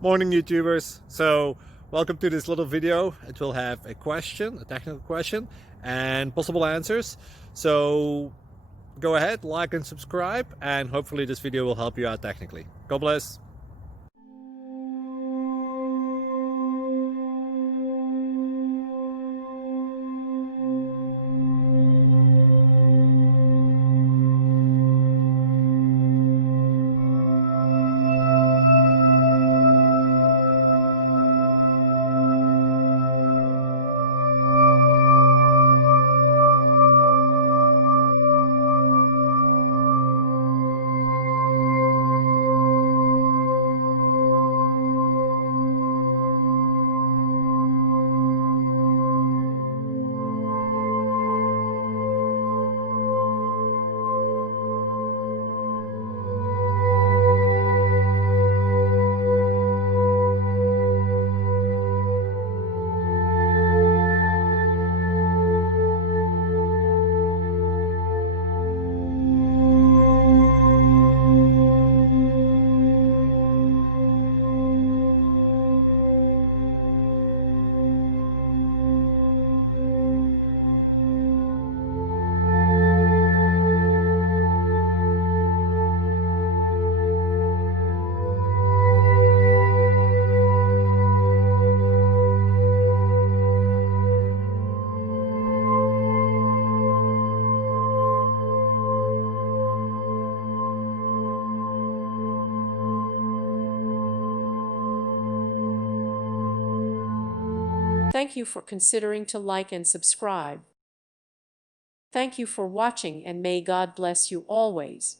Morning YouTubers. So welcome to this little video. It will have a question, a technical question, and possible answers. So go ahead, like and subscribe, and hopefully this video will help you out technically. God bless. Thank you for considering to like and subscribe. Thank you for watching, and may God bless you always.